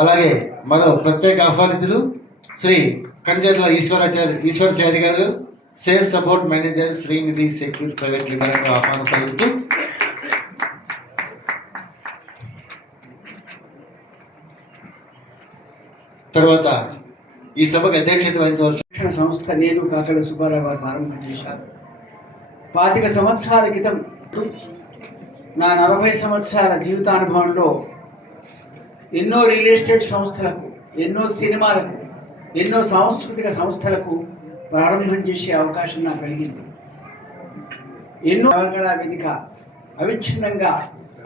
అలాగే మరో ప్రత్యేక ఆహ్వానితులు శ్రీ కంజర్ల ఈశ్వరాచారి గారు, sales support manager Srinidhi secure private limited ఆహ్వానం పలుకుతూ తర్వాత ఈ సభకు అధ్యక్షత వహించవలసిన సంస్థ నేను కాకడ సుబ్బారావు గారు ప్రారంభం చేశారు. 25 సంవత్సరాల క్రితం నా 40 సంవత్సరాల జీవితానుభవంలో ఎన్నో రియల్ ఎస్టేట్ సంస్థలకు, ఎన్నో సినిమాలకు, ఎన్నో సాంస్కృతిక సంస్థలకు ప్రారంభం చేసే అవకాశం నాకు కలిగింది. ఎన్నో వేదిక అవిచ్ఛిన్నంగా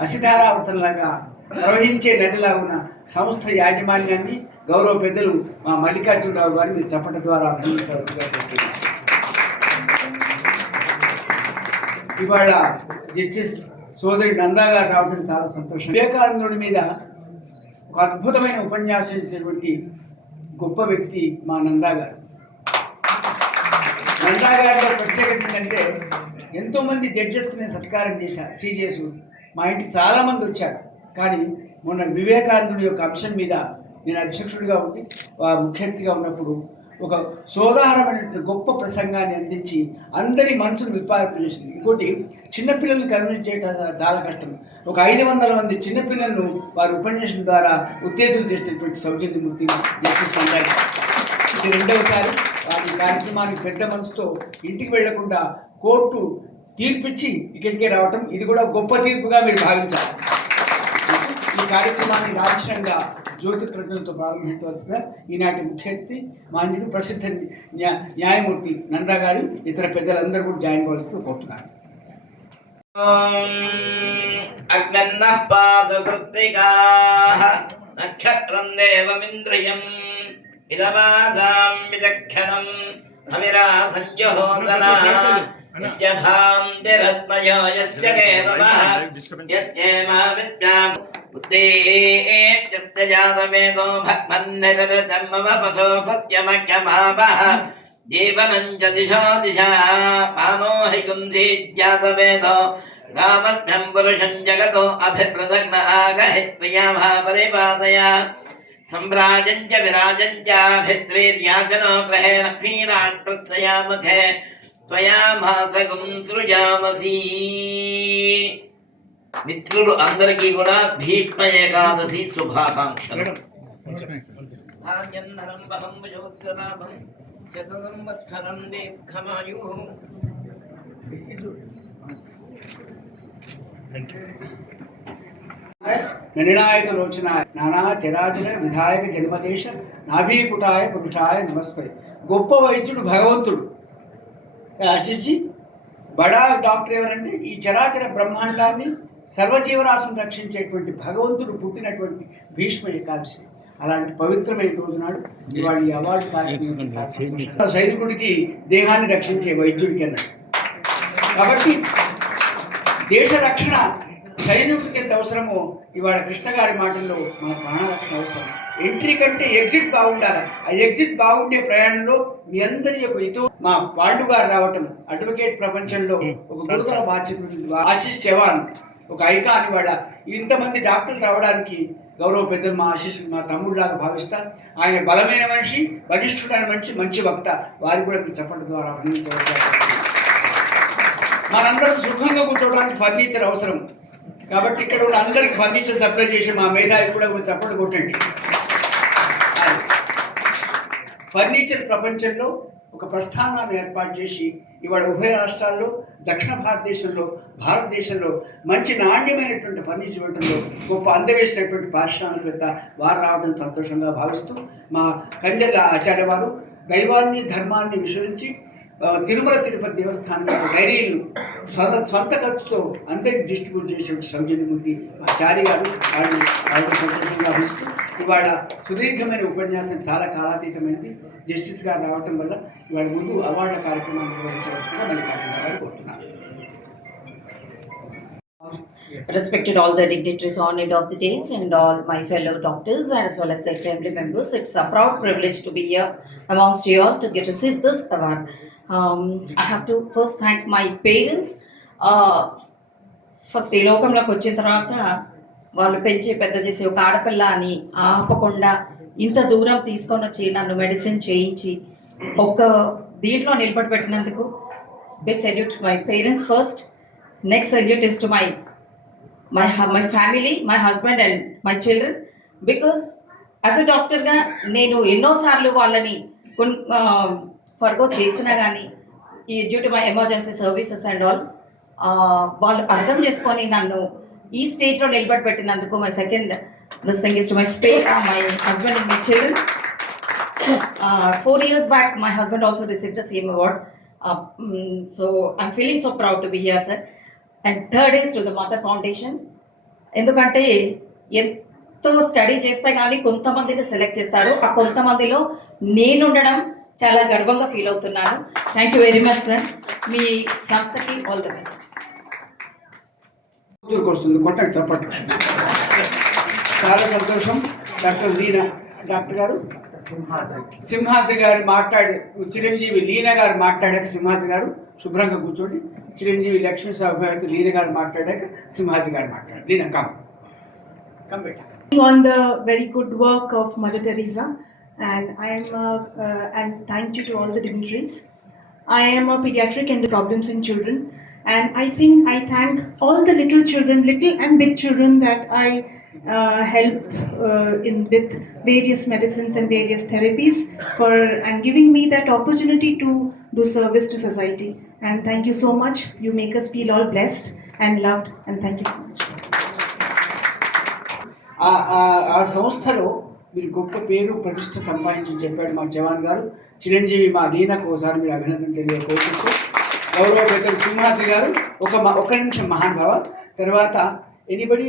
అసిధారావతంలాగా ప్రవహించే నదిలా ఉన్న సంస్థ యాజమాన్యాన్ని గౌరవ పెద్దలు మా మల్లికార్జునరావు గారు మీరు చెప్పడం ద్వారా అభినందించాల్సిందిగా కోరుతున్నాను. ఇవాళ జస్టిస్ సోదరి నందా గారు రావడం చాలా సంతోషం. వివేకానందుడి మీద ఒక అద్భుతమైన ఉపన్యాసం ఇచ్చినటువంటి గొప్ప వ్యక్తి మా నందా గారు. నందా గారిలో ప్రత్యేకత ఏంటంటే ఎంతోమంది జడ్జెస్కి నేను సత్కారం చేశాను. సీజేస్ మా ఇంటికి చాలామంది వచ్చారు. కానీ మొన్న వివేకానందుడి యొక్క అంశం మీద నేను అధ్యక్షుడిగా ఉండి ముఖ్య అతిథిగా ఉన్నప్పుడు ఒక సోదాహరమైన గొప్ప ప్రసంగాన్ని అందించి అందరి మనసును విప్పారించేసింది. ఇంకోటి చిన్నపిల్లల్ని కన్విన్స్ చేయడం చాలా కష్టం. ఒక 500 మంది చిన్నపిల్లలను వారి ఉపన్యాసం ద్వారా ఉత్తేజం చేసినటువంటి సౌజన్యమూర్తి జస్టిస్ నందా. ఇది రెండవసారి వారి కార్యక్రమానికి పెద్ద మనసుతో ఇంటికి వెళ్లకుండా కోర్టు తీర్పిచ్చి ఇక్కడికే రావటం, ఇది కూడా గొప్ప తీర్పుగా మీరు భావించాలి. ఈ కార్యక్రమాన్ని లాంఛనంగా జ్యోతి ప్రజ్ఞలతో ప్రారంభించవలసిన ఈనాటి ముఖ్య అతిథి మాన్యుడు ప్రసిద్ధ న్యాయమూర్తి నందా గారు, ఇతర పెద్దలందరూ కూడా జాయిన్ కావాల్సిందిగా కోరుతున్నారు. నక్షత్రం దేవమింద్రియం ఇదవాసాం విచక్షణం అవిరా సంజహోదన యస్య భాంతిరత్మయో యస్య కేతవః యస్యేమా విద్యాం ఉద్దేప్యస్య జాతవేదో భక్మన్నిరతం మమ పశోకస్య మఖ్యమావః జీవనం చ దిశో దిశా మానోహి కుంధీ జాతవేదో గామభ్యం పురుషం జగతో అభిప్రదగ్న ఆగహి ప్రియాభా పరిపాదయ సంభ్రాజం చ విరాజం చాభిశ్రీర్యాజనో గ్రహే లక్ష్మీరాట్రత్సయా ముఖే త్వయా భాసకం సృజామసి. మిత్రులు అందరికీ కూడా భీష్మ ఏకాదశి శుభాకాంక్షలు. నిర్ణాయక లోచనాయ నానా చరాచర విధాయక జన్మదేశ నాభీకుటాయ పురుషాయ నమస్పై. గొప్ప వైద్యుడు భగవంతుడు. ఆశించి బడా డాక్టర్ ఎవరంటే ఈ చరాచర బ్రహ్మాండాన్ని సర్వజీవరాశిని రక్షించేటువంటి భగవంతుడు పుట్టినటువంటి భీష్మ ఏకాదశి. అలాంటి పవిత్రమైన రోజు నాడు ఇవాళ ఈ అవార్డు కార్యక్రమం సైనికుడికి దేహాన్ని రక్షించే వైద్యుడికి అన్నాడు. కాబట్టి దేశ రక్షణ సైనికుడికి ఎంత అవసరమో ఇవాళ కృష్ణ గారి మాటల్లో మన ప్రాణరక్షణ అవసరం. ఎంట్రీ కంటే ఎగ్జిట్ బాగుండాలి. ఆ ఎగ్జిట్ బాగుండే ప్రయాణంలో మీ అందరి యొక్క ఇతో మా పాండు గారు రావటం అడ్వకేట్ ప్రపంచంలో ఒక గురుతర బాధ్యత ఉంటుంది. ఆశీష్ చవాన్ ఒక ఐకాన్. ఇవాళ ఇంతమంది డాక్టర్లు రావడానికి గౌరవ పెద్దలు మా ఆశీష్ మా తమ్ముడిలాగా భావిస్తా. ఆయన బలమైన మనిషి, బలిష్ఠుడైన మనిషి, మంచి వక్త. వారికి కూడా మీరు చెప్పడం ద్వారా అభినందించవచ్చు. మనందరం సుఖంగా కూర్చోవడానికి ఫర్నిచర్ అవసరం. కాబట్టి ఇక్కడ ఉన్న అందరికి ఫర్నిచర్ సప్లై చేసి మా మేధావి కూడా చప్పట్లు కొట్టండి. ఫర్నిచర్ ప్రపంచంలో ఒక ప్రస్థానాన్ని ఏర్పాటు చేసి ఇవాళ ఉభయ రాష్ట్రాల్లో, దక్షిణ భారతదేశంలో మంచి నాణ్యమైనటువంటి ఫర్నిచర్ ఇవ్వడంలో గొప్ప అందవేసినటువంటి పారిశ్రామికవేత్త వారు రావడం సంతోషంగా భావిస్తూ మా కంజర్ల ఆచార్య వారు దైవాన్ని ధర్మాన్ని విశ్వసించి తిరుమల తిరుపతి దేవస్థానంలో డైరీలు సొంత ఖర్చుతో అందరికి డిస్ట్రిబ్యూట్ చేసేటువంటి సౌజన్యమూర్తి ఆచార్య గారు వాళ్ళు సంతోషంగా భావిస్తూ ఇవాళ సుదీర్ఘమైన ఉపన్యాసం చాలా కాలాతీతమైంది. జస్టిస్ గారు రావటం వల్ల ఇవాళ ముందు అవార్డుల కార్యక్రమాన్ని నిర్వహించవలసిందిగా మల్లికార్జున గారు కోరుతున్నారు. Respected all the dignitaries on it of the days and all my fellow doctors as well as their family members, it's a proud privilege to be here amongst you all to receive this award. I have to first thank my parents. First ఈ లోకంలోకి వచ్చిన తర్వాత వాళ్ళు పెంచి పెద్ద చేసి ఒక ఆడపిల్ల అని ఆపకుండా ఇంత దూరం తీసుకొని వచ్చి నన్ను మెడిసిన్ చేయించి ఒక దీంట్లో నిలబడి పెట్టినందుకు big salute to my parents first. Next salute is to my family, my husband and my children, because as a డాక్టర్గా నేను ఎన్నోసార్లు వాళ్ళని ఫర్గో చేసినా కానీ ఈ due to my emergency services and all వాళ్ళు అర్థం చేసుకొని నన్ను ఈ స్టేజ్లో నిలబడి పెట్టినందుకు my second this thing is to my my husband and my children. 4 years back my husband also received the same award, so I'm feeling so proud to be here, sir. And third is to the Mother Foundation, ఎందుకంటే ఎంతో స్టడీ చేస్తే కానీ కొంతమందిని సెలెక్ట్ చేస్తారు, ఆ కొంతమందిలో నేను ఉండడం చాలా గర్వంగా ఫీల్ అవుతున్నాను. Thank you very much sir. మీ సంస్థకి ఆల్ ది బెస్ట్. వస్తుంది కొట్టండి చప్పట్లు. చాలా సంతోషం. డాక్టర్ లీనా డాక్టర్ గారు సింహాద్రి గారు చిరంజీవి లీనా గారు మాట్లాడాక సింహాద్రి గారు శుభ్రంగా కూర్చోండి. చిరంజీవి లక్ష్మీ సభ్యులతో లీనా గారు మాట్లాడాక సింహాద్రి గారు మాట్లాడారు. లీనా కమ్ బేటా. On the very good work of Mother Teresa, and I am and thank you to all the dignitaries. I am a pediatric and problems in children, and I think I thank all the little children, little and big children that I help in with various medicines and various therapies and giving me that opportunity to do service to society. And thank you so much. You make us feel all blessed and loved, and thank you so much. ఆ సంస్థలో మీరు గొప్ప పేరు ప్రతిష్ట సంపాదించి చెప్పాడు మా జవాన్ గారు. చిరంజీవి మా లీనాకు ఒకసారి మీరు అభినందన తెలియకోరుకుంటూ, గౌరవ పెద్దలు సింహాద్రి గారు ఒక నిమిషం మహానుభావ. తర్వాత ఎనీబడి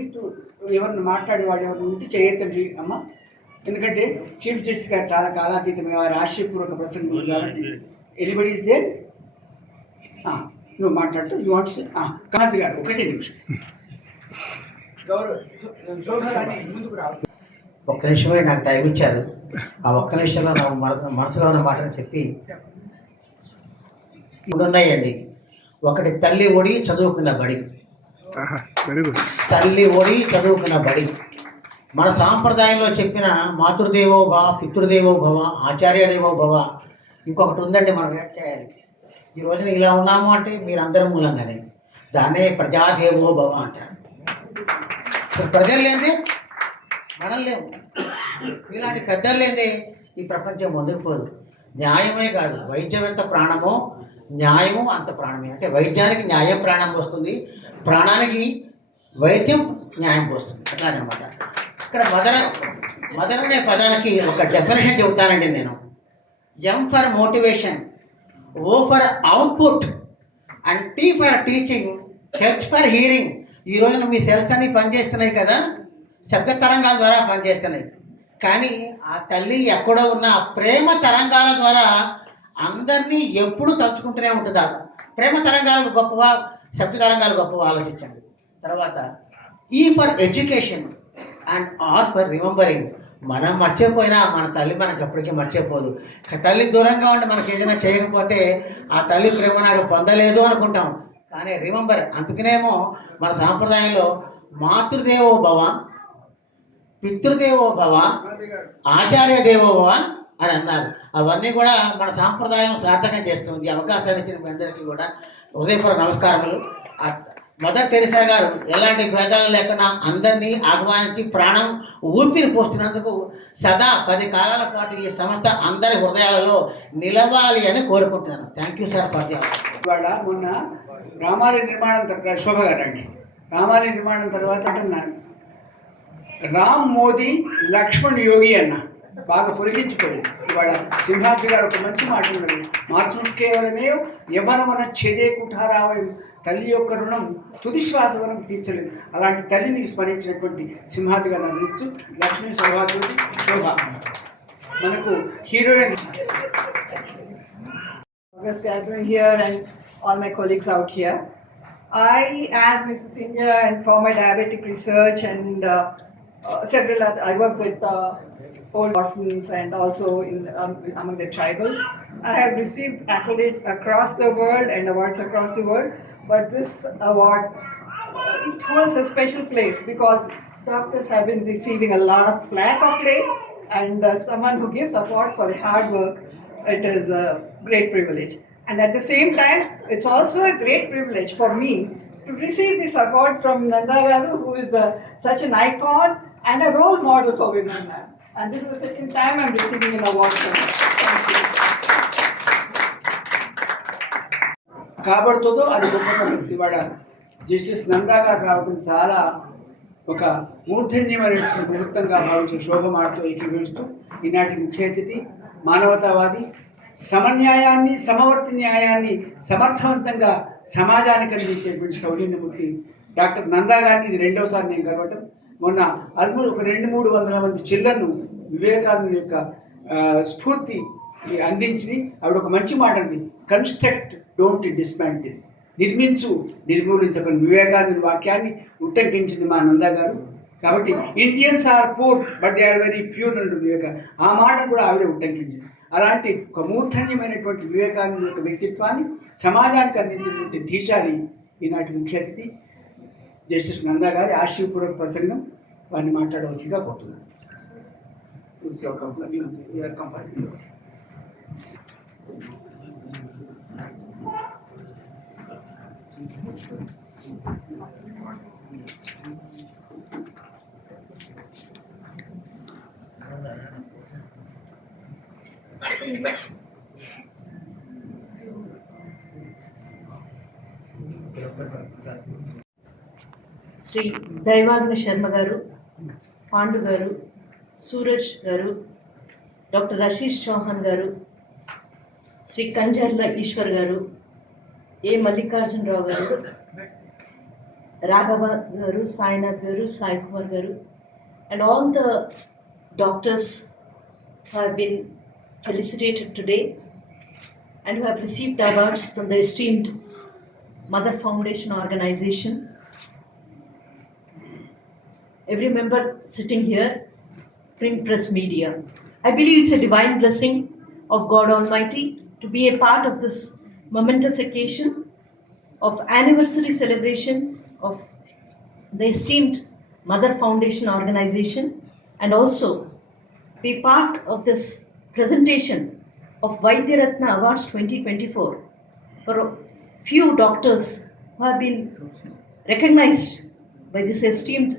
ఎవరిని మాట్లాడే వాళ్ళు ఎవరిని ఉంటే చేయొద్దండి అమ్మ, ఎందుకంటే చీఫ్ జస్టిస్ గారు చాలా కాలాతీతమైన వారి ఆశయపూర్వక ప్రసంగం కాబట్టి ఎనీబడి ఇస్ దే. నువ్వు మాట్లాడుతూ యూ వాంట్స్ కాంతి గారు ఒకటే నిమిషం. ఒక్క నిమిషమే నాకు టైం ఇచ్చారు. ఆ ఒక్క నిమిషంలో నాకు మనసులో ఉన్న మాటను చెప్పి ఉన్నాయండి. ఒకటి తల్లి ఒడి చదువుకున్న బడి, తల్లి ఒడి చదువుకున్న బడి. మన సాంప్రదాయంలో చెప్పిన మాతృదేవో భవ, పితృదేవో భవ, ఆచార్యదేవో భవ. ఇంకొకటి ఉందండి, మనం ఏం చేయాలి. ఈ రోజున ఇలా ఉన్నాము అంటే మీరందరి మూలంగానే. దాన్నే ప్రజాదేవో భవ అంటారు. ప్రజలు లేదే మనం లేవు. ఇలాంటి పెద్దలు లేదే ఈ ప్రపంచం ముందుకు పోదు. న్యాయమే కాదు, వైద్యం ఎంత ప్రాణమో న్యాయము అంత ప్రాణమే. అంటే వైద్యానికి న్యాయం ప్రాణం వస్తుంది, ప్రాణానికి వైద్యం న్యాయం పోస్తుంది. అట్లాగనమాట. ఇక్కడ మదర్ అనే పదానికి ఒక డెఫినేషన్ చెబుతానండి నేను. M for motivation, O for output, and T for teaching, H for hearing. ఈ రోజున మీ సెల్స్ అన్నీ పనిచేస్తున్నాయి కదా, శబ్ద తరంగాల ద్వారా పనిచేస్తున్నాయి. కానీ ఆ తల్లి ఎక్కడో ఉన్న ప్రేమ తరంగాల ద్వారా అందరినీ ఎప్పుడు తలుచుకుంటూనే ఉంటుందా. ప్రేమ తరంగాలు గొప్పవా, శబ్ద తరంగాలు గొప్పవా ఆలోచించండి. తర్వాత E for education and R for remembering. మనం మర్చిపోయినా మన తల్లి మనకు ఎప్పటికీ మర్చిపోదు. తల్లి దూరంగా ఉండి మనకి ఏదైనా చేయకపోతే ఆ తల్లి ప్రేమ నాకు పొందలేదు అనుకుంటాం. కానీ రిమెంబర్, అందుకనేమో మన సాంప్రదాయంలో మాతృదేవో భవ, పితృదేవో భవ, ఆచార్య దేవో భవ అని అన్నారు. అవన్నీ కూడా మన సాంప్రదాయం సార్థకం చేస్తుంది. అవకాశాన్ని ఇచ్చిన మీ అందరికీ కూడా హృదయపూర్వక నమస్కారములు. మదర్ తెరిసా గారు ఎలాంటి భేదాలు లేకుండా అందరినీ ఆహ్వానించి ప్రాణం ఊపిరి పోస్తున్నందుకు సదా 10 కాలాల పాటు ఈ సంస్థ అందరి హృదయాలలో నిలవాలి అని కోరుకుంటున్నాను. Thank you sir for the. ఇవాళ మొన్న రామాలయ నిర్మాణం తర్వాత శోభ గారండి, రామాలయ నిర్మాణం తర్వాత అంటున్నాను రామ్ మోదీ లక్ష్మణ్ యోగి అన్న బాగా పొలికించిపోయింది. ఇవాళ సింహాద్రి గారు ఒక మంచి మాట ఉన్నది, మాతృకేవలమే యవనమన ఛేదే కుఠారావయం. తల్లి యొక్క రుణం తుది శ్వాస వరం తీర్చలేదు. అలాంటి తల్లిని స్మరించినటువంటి సింహాద్రి గారు అందిస్తూ లక్ష్మీ సౌభాగ్యుడి శోభ మనకు heroine. Gathering here and all my colleagues out here. I, as Mrs. India, and for my diabetic research and several other, I work with old orphans and also among the tribals. I have received accolades across the world and awards across the world, but this award, it holds a special place because doctors have been receiving a lot of flack of late, and someone who gives support for the hard work, it is a great privilege. And at the same time, it's also a great privilege for me to receive this award from Nanda Garu, who is such an icon and a role model for women. And this is the second time I'm receiving an award from her. Thank you. కాబడుతుందో అది గొప్పతనం. ఇవాళ జస్టిస్ నందా గారు రావడం చాలా ఒక మూర్ధన్యమైనటువంటి ముహూర్తంగా భావించే శోభమాటతో ఏకీభవిస్తూ ఈనాటి ముఖ్య అతిథి మానవతావాది, సమన్యాయాన్ని సమవర్తి న్యాయాన్ని సమర్థవంతంగా సమాజానికి అందించేటువంటి సౌజన్యమూర్తి డాక్టర్ నందా గారిని ఇది రెండవసారి నేను కలవటం. మొన్న ఆల్మోస్ట్ ఒక 200-300 మంది చిల్లర్ను వివేకానంద యొక్క స్ఫూర్తి అందించింది. ఆవిడ ఒక మంచి మాట అంది, కన్స్ట్రక్ట్ డోంట్ డిస్మాంటిల్, నిర్మించు నిర్మూలించకుండా వివేకానంద వాక్యాన్ని ఉట్టంకించింది మా నందా గారు. కాబట్టి Indians are poor but they are very pure అంటూ వివేక, ఆ మాట కూడా ఆవిడే ఉట్టంకించింది. అలాంటి ఒక మూర్ధన్యమైనటువంటి వివేకానంద యొక్క వ్యక్తిత్వాన్ని సమాజానికి అందించినటువంటి ధీశాలి ఈనాటి ముఖ్య అతిథి జస్టిస్ నందా గారి ఆశీర్వపూర్వక ప్రసంగం వారిని మాట్లాడవలసిందిగా కోరుతున్నాను. శ్రీ దైవాగ్ని శర్మ గారు, పాండు గారు, సూరజ్ గారు, డాక్టర్ ఆశీష్ చౌహాన్ గారు, శ్రీ కంజర్ల ఈశ్వర్ గారు, ఏ మల్లికార్జునరావు గారు, రాఘవ గారు, సాయినాథ్ గారు, సాయి కుమార్ గారు, and all the doctors who have been felicitated today and who have received awards from the esteemed Mother Foundation organization. Every member sitting here, print, press, media. I believe it's a divine blessing of God Almighty to be a part of this momentous occasion of anniversary celebrations of the esteemed Mother Foundation organization, and also be part of this presentation of Vaidya Ratna Awards 2024 for few doctors who have been recognized by this esteemed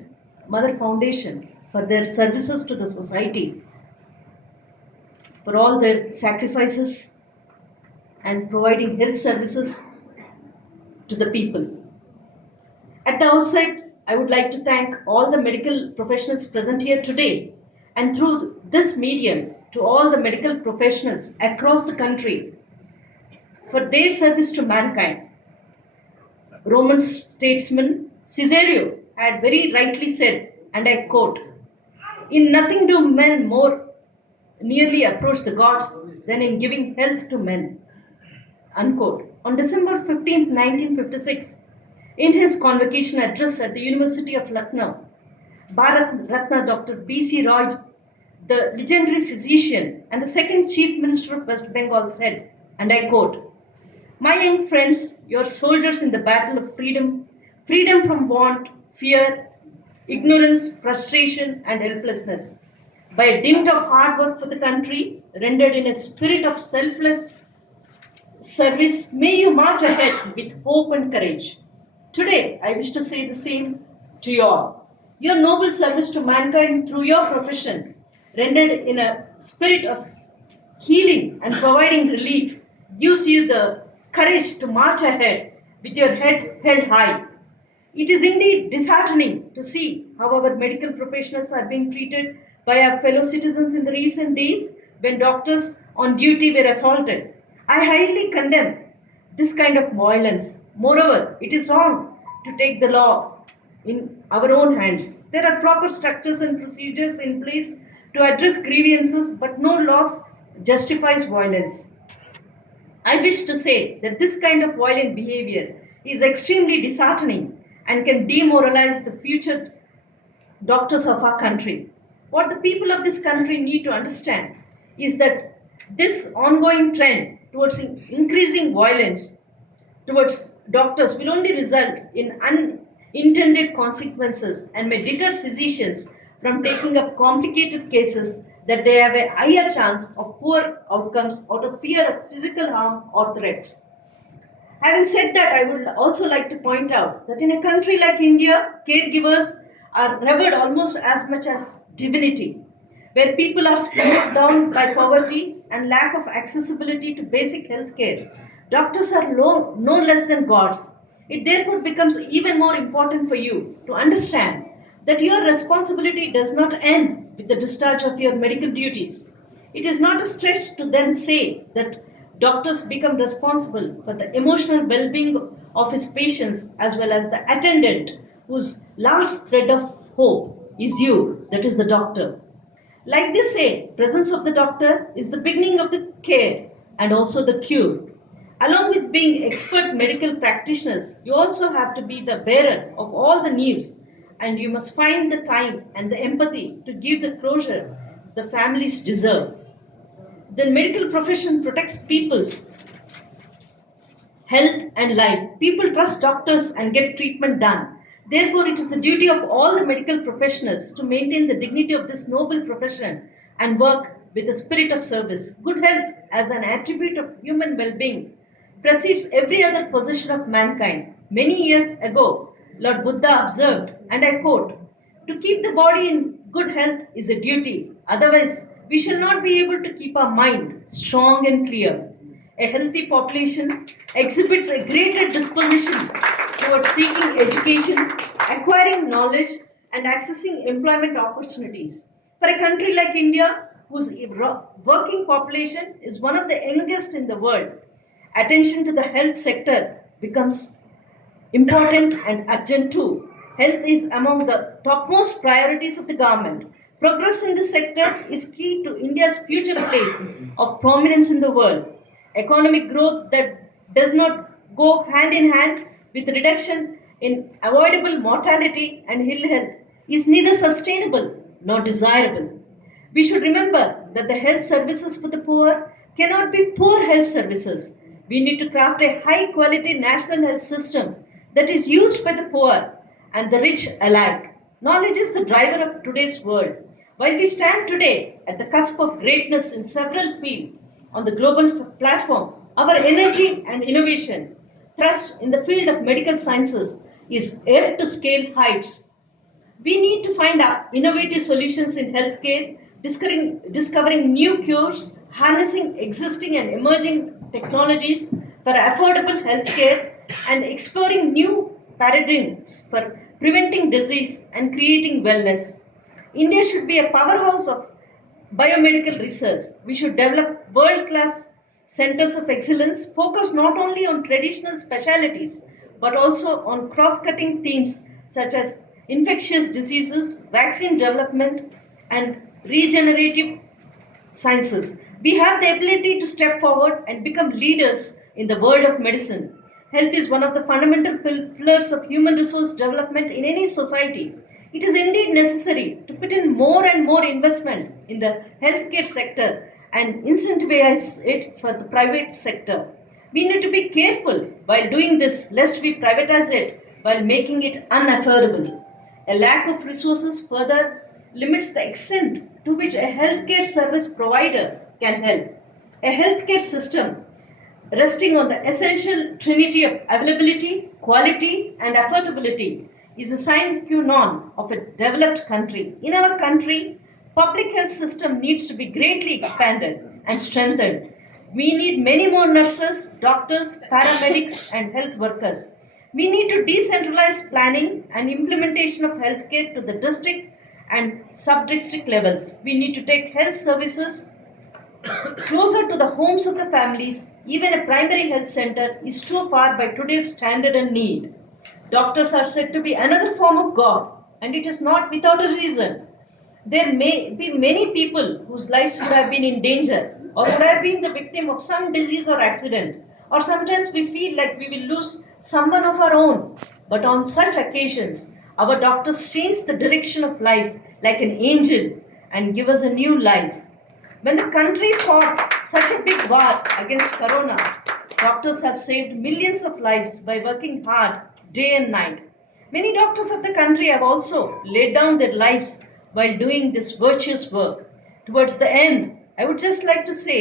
Mother Foundation for their services to the society, for all their sacrifices and providing health services to the people. At the outset, I would like to thank all the medical professionals present here today, and through this medium to all the medical professionals across the country for their service to mankind. Roman statesman Cicero had very rightly said, and I quote, "In nothing do men more nearly approach the gods than in giving health to men." Unquote. On December 15, 1956, in his convocation address at the University of Lucknow, Bharat Ratna Dr. B.C. Roy, the legendary physician and the second Chief Minister of West Bengal, said, and I quote, "My young friends, you are soldiers in the battle of freedom, freedom from want, fear, ignorance, frustration, and helplessness. By a dint of hard work for the country, rendered in a spirit of selfless service, may you march ahead with hope and courage. Today, I wish to say the same to you all. Your noble service to mankind through your profession, rendered in a spirit of healing and providing relief, gives you the courage to march ahead with your head held high. It is indeed disheartening to see how our medical professionals are being treated by our fellow citizens in the recent days when doctors on duty were assaulted. I highly condemn this kind of violence. Moreover, it is wrong to take the law in our own hands. There are proper structures and procedures in place to address grievances, but no laws justifies violence. I wish to say that this kind of violent behavior is extremely disheartening and can demoralize the future doctors of our country. What the people of this country need to understand is that this ongoing trend towards increasing violence towards doctors will only result unintended consequences and may deter physicians from taking up complicated cases that they have a higher chance of poor outcomes out of fear of physical harm or threats. Having said that, I would also like to point out that in a country like India, caregivers are revered almost as much as divinity, where people are slowed down by poverty and lack of accessibility to basic health care. Doctors are no less than gods. It therefore becomes even more important for you to understand that your responsibility does not end with the discharge of your medical duties. It is not a stretch to then say that doctors become responsible for the emotional well being of his patients as well as the attendant whose last thread of hope is you, that is the doctor. Like they say, presence of the doctor is the beginning of the care and also the cure. Along with being expert medical practitioners, you also have to be the bearer of all the news, and you must find the time and the empathy to give the closure the families deserve. The medical profession protects people's health and life. People trust doctors and get treatment done. Therefore, it is the duty of all the medical professionals to maintain the dignity of this noble profession and work with a spirit of service. Good health, as an attribute of human well being, precedes every other possession of mankind. Many years ago, Lord Buddha observed, and I quote, "To keep the body in good health is a duty, otherwise, we shall not be able to keep our mind strong and clear." A healthy population exhibits a greater disposition towards seeking education, acquiring knowledge, and accessing employment opportunities. For a country like India, whose working population is one of the youngest in the world, attention to the health sector becomes important and urgent too. Health is among the topmost priorities of the government. Progress in this sector is key to India's future place of prominence in the world. Economic growth that does not go hand in hand with reduction in avoidable mortality and ill health is neither sustainable nor desirable. We should remember that the health services for the poor cannot be poor health services. We need to craft a high quality national health system that is used by the poor and the rich alike. Knowledge is the driver of today's world. While we stand today at the cusp of greatness in several fields on the global platform, our energy and innovation thrust in the field of medical sciences is yet to scale heights. We need to find innovative solutions in healthcare, discovering new cures, harnessing existing and emerging technologies for affordable healthcare, and exploring new paradigms for preventing disease and creating wellness. India should be a powerhouse of biomedical research. We should develop world class centers of excellence focused not only on traditional specialties but also on cross cutting themes such as infectious diseases, vaccine development, and regenerative sciences. We have the ability to step forward and become leaders in the world of medicine. Health is one of the fundamental pillars of human resource development in any society. It is indeed necessary to put in more and more investment in the healthcare sector and incentivize it for the private sector. We need to be careful while doing this lest we privatize it while making it unaffordable. A lack of resources further limits the extent to which a healthcare service provider can help. A healthcare system resting on the essential trinity of availability, quality, and affordability is a sine qua non of a developed country. In our country, public health system needs to be greatly expanded and strengthened. We need many more nurses, doctors, paramedics, and health workers. We need to decentralize planning and implementation of healthcare to the district and sub-district levels. We need to take health services closer to the homes of the families. Even a primary health center is too far by today's standard and need. Doctors are said to be another form of God, and it is not without a reason. There may be many people whose lives would have been in danger or would have been the victim of some disease or accident, or sometimes we feel like we will lose someone of our own. But on such occasions, our doctors change the direction of life like an angel and give us a new life. When the country fought such a big war against Corona, doctors have saved millions of lives by working hard day and night. Many doctors of the country have also laid down their lives while doing this virtuous work. Towards the end, I would just like to say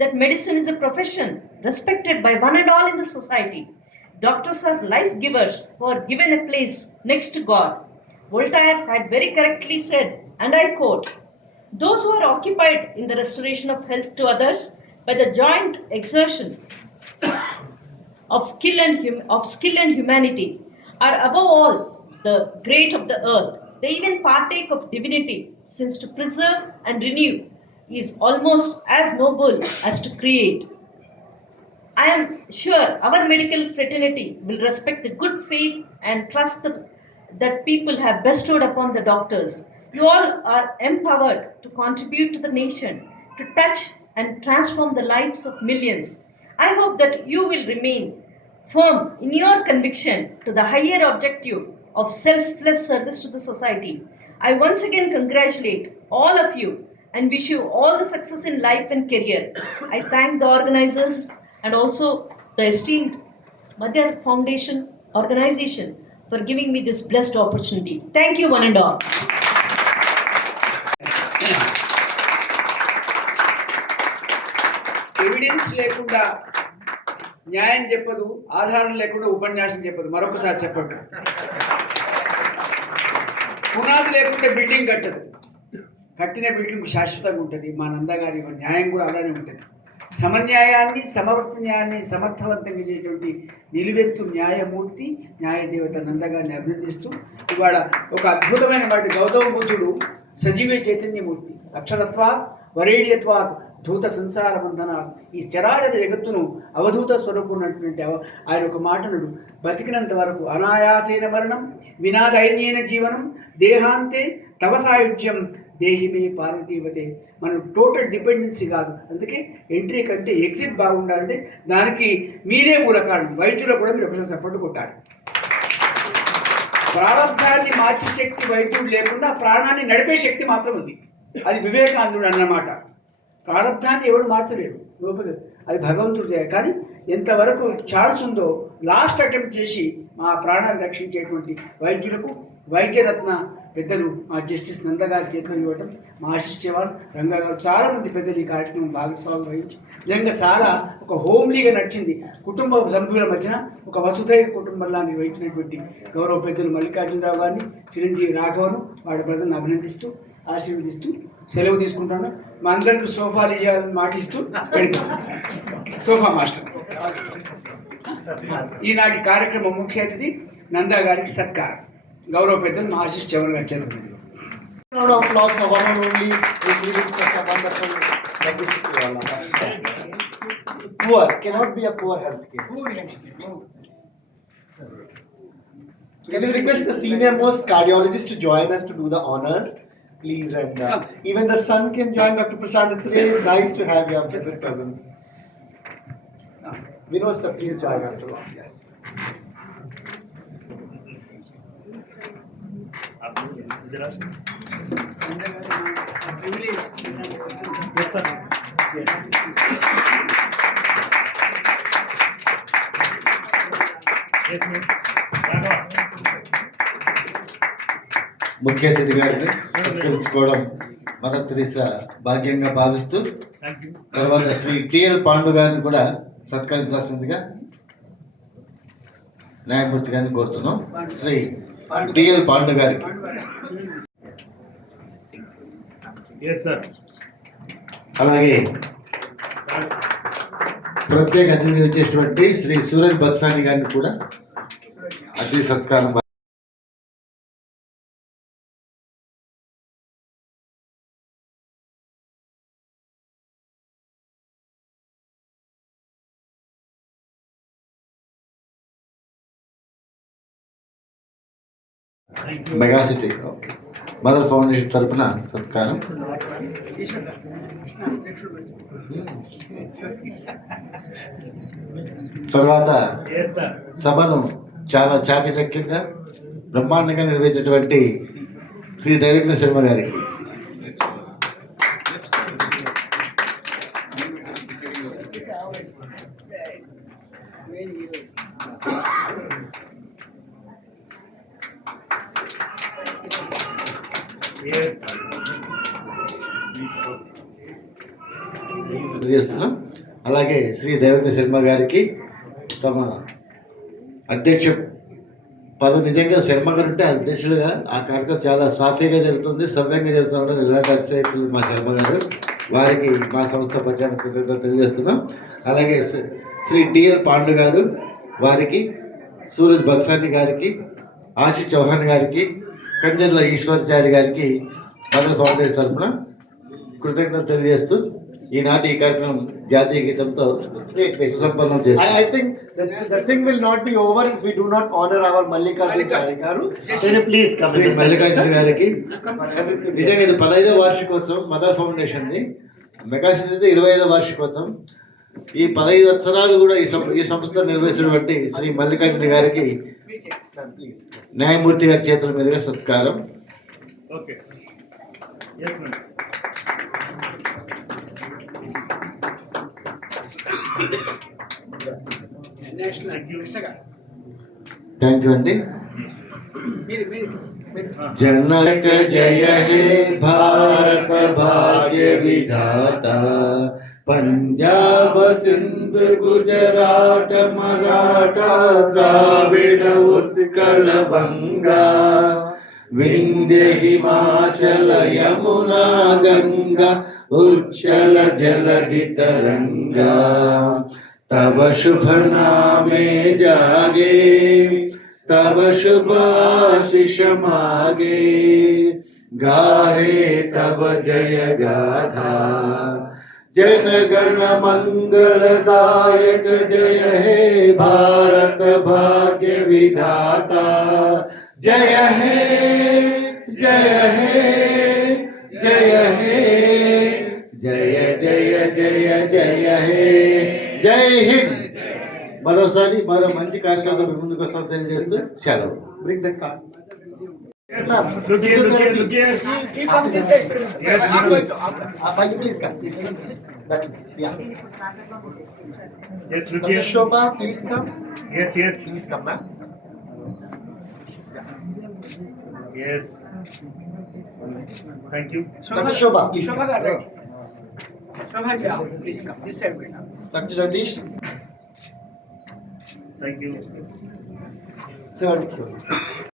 that medicine is a profession respected by one and all in the society. Doctors are life givers who are given a place next to God. Voltaire had very correctly said, and I quote, "Those who are occupied in the restoration of health to others by the joint exertion of skill and humanity are above all the great of the earth. They even partake of divinity, since to preserve and renew is almost as noble as to create. I am sure our medical fraternity will respect the good faith and trust that people have bestowed upon the doctors. You all are empowered to contribute to the nation, to touch and transform the lives of millions. I hope that you will remain firm in your conviction to the higher objective of selfless service to the society. I once again congratulate all of you and wish you all the success in life and career. I thank the organizers and also the esteemed Madhya Foundation organization for giving me this blessed opportunity. Thank you, one and all. Evidence లేకుండా న్యాయం చెప్పదు, ఆధారం లేకుండా ఉపన్యాసం చెప్పదు. మరొకసారి చెప్పండి. పునాది లేకుండా బిల్డింగ్ కట్టదు, కట్టిన బిల్డింగ్ శాశ్వతంగా ఉంటుంది. మా నందగారి న్యాయం కూడా అలానే ఉంటుంది. సమన్యాయాన్ని, సమవర్తన్యాన్ని సమర్థవంతంగా చేసేటువంటి నిలువెత్తు న్యాయమూర్తి, న్యాయదేవత నందగారిని అభినందిస్తూ ఇవాళ ఒక అద్భుతమైన వాటి గౌతమ బుద్ధుడు సజీవ చైతన్యమూర్తి, అక్షరత్వాత్ వరేణ్యత్వాత్ ధూత సంసార బంధనాత్, ఈ చరాచర జగత్తును అవధూత స్వరూపం ఉన్నటువంటి ఆయన ఒక మాటనుడు, బతికినంత వరకు అనాయాసేన మరణం వినాదైన్యేన జీవనం దేహాంతే తవ సాయుధ్యం దేహిమే పార్వతీవతే. మనం టోటల్ డిపెండెన్సీ కాదు. అందుకే ఎంట్రీ కంటే ఎగ్జిట్ బాగుండాలంటే దానికి మీరే మూల కారణం. వైద్యులకు కూడా మీరు ఒకసారి సపోర్ట్ కొట్టాలి. ప్రారంభాన్ని మార్చే శక్తి వైద్యుడు లేకుండా ప్రాణాన్ని నడిపే శక్తి మాత్రం ఉంది. అది వివేకానందుడు అన్నమాట. ప్రారంభాన్ని ఎవడు మార్చలేరు, లోపల అది భగవంతుడు చేయాలి. కానీ ఎంతవరకు ఛాన్స్ ఉందో లాస్ట్ అటెంప్ట్ చేసి మా ప్రాణాన్ని రక్షించేటువంటి వైద్యులకు వైద్యరత్న పెద్దలు మా జస్టిస్ నందగారి చేతులు ఇవ్వటం, మా ఆశించేవారు రంగా గారు, చాలామంది పెద్దలు ఈ కార్యక్రమం భాగస్వామ్యం వహించి నిజంగా చాలా ఒక హోమ్లీగా నడిచింది. కుటుంబ సభ్యుల మధ్యన ఒక వసుధైవ కుటుంబంలా నిర్వహించినటువంటి గౌరవ పెద్దలు మల్లికార్జునరావు గారిని, చిరంజీవి రాఘవను, వాడి బ్రదర్ని అభినందిస్తూ ఆశీర్వదిస్తూ సెలవు తీసుకుంటాను. మా అందరికీ సోఫాలు ఇవ్వాలని మాటిస్తూ వెళ్ళిపోతాను. Sofa master. ఈనాటి కార్యక్రమం ముఖ్య అతిథి నందా గారికి సత్కారం. గౌరవ పెద్దలు మా ఆశీష్ చవర్ గారి చేతుల మీదుగా. Round of applause for one and only who's leaving such a wonderful legacy to all of us. Poor cannot be a poor healthcare. Can we request the senior most cardiologist to join us to do the honors, please? And even the son can join, Dr. Prashant. It's really nice to have your present presence. Vinod sir, please join us. Yes. Yes. ముఖ్య అతిథి గారిని సత్కరించుకోవడం mother Teresa భాగ్యంగా భావిస్తూ తర్వాత శ్రీ టిఎల్ పాండు గారిని కూడా సత్కరించాల్సిందిగా న్యాయమూర్తి గారిని కోరుతున్నాం. శ్రీ టిఎల్ పాండు గారి అలాగే ప్రత్యేక అతిథి వచ్చేటువంటి శ్రీ సూరజ్ బత్సాని గారిని కూడా అతిథి సత్కారం మెగా సిటీ మదర్ ఫౌండేషన్ తరఫున సత్కారం. తర్వాత సభను చాలా చాకచక్యంగా బ్రహ్మాండంగా నిర్వహించినటువంటి శ్రీ దైవజ్ఞ శర్మ గారికి చేస్తున్నాం. అలాగే శ్రీ దేవేంద్ర శర్మ గారికి తమ అధ్యక్ష పదవి, నిజంగా శర్మ గారు ఉంటే అధ్యక్షులుగా ఆ కార్యక్రమం చాలా సాఫీగా జరుగుతుంది, సవ్యంగా జరుగుతుంది. ఇలాంటి అతిశయకులు మా శర్మ గారు, వారికి మా సంస్థ పక్షాన కృతజ్ఞతలు తెలియజేస్తున్నాం. అలాగే శ్రీ డిఎల్ పాండు గారు, వారికి సూరజ్ బక్సాని గారికి, ఆశిష్ చౌహాన్ గారికి, కంజర్ల ఈశ్వర్చారి గారికి మదర్ ఫౌండేషన్ తరఫున కృతజ్ఞతలు తెలియజేస్తూ ఈనాటి ఈ కార్యక్రమం జాతీయ గీతంతో సుసంపన్నం చేస్తాం. I think the thing will not be over if we do not honor our Mallikarjun garu. Can you please come? Shri మల్లికార్జున గారికి నిజంగా ఇది 15వ వార్షికోత్సవం మదర్ ఫౌండేషన్ది. మెగాసిటీ 25వ వార్షికోత్సవం. ఈ 15 సంవత్సరాలు కూడా ఈ సంస్థ నిర్వహిస్తున్నటువంటి శ్రీ మల్లికార్జున గారికి న్యాయమూర్తి గారి చేతుల మీదుగా సత్కారం. థ్యాంక్ యూ అండి. जनक जय हे भारत भाग्य विधाता, पंजाब सिंध गुजरात मराठा द्राविड उत्कल बंगा, विंध्य हिमाचल यमुना गंगा उच्चल जलधि तरंगा, तब शुभ नामे जागे तब शुभ आशीष मागे, गाहे तब जय गाथा जन गण मंगलदायक, जय हे भारत भाग्य विधाता, जय हे जय हे जय हे जय जय जय जय हे जय हिंद. మరోసారి మరో మంచి కార్యక్రమంతో మీ ముందుకు వస్తాం తెలియజేస్తూ సెలవు. Bring the cards. Yes, ma'am. You come this side. Please come. Please come. That way. Yeah. Yes, Dr. Shobha, please come. Yes. Please come, ma'am. Yes. Thank you. Dr. Shobha, please Shobha come. garu. Shobha ji, please come. This side, madam. Dr. Jagdish, Thank you. third cure.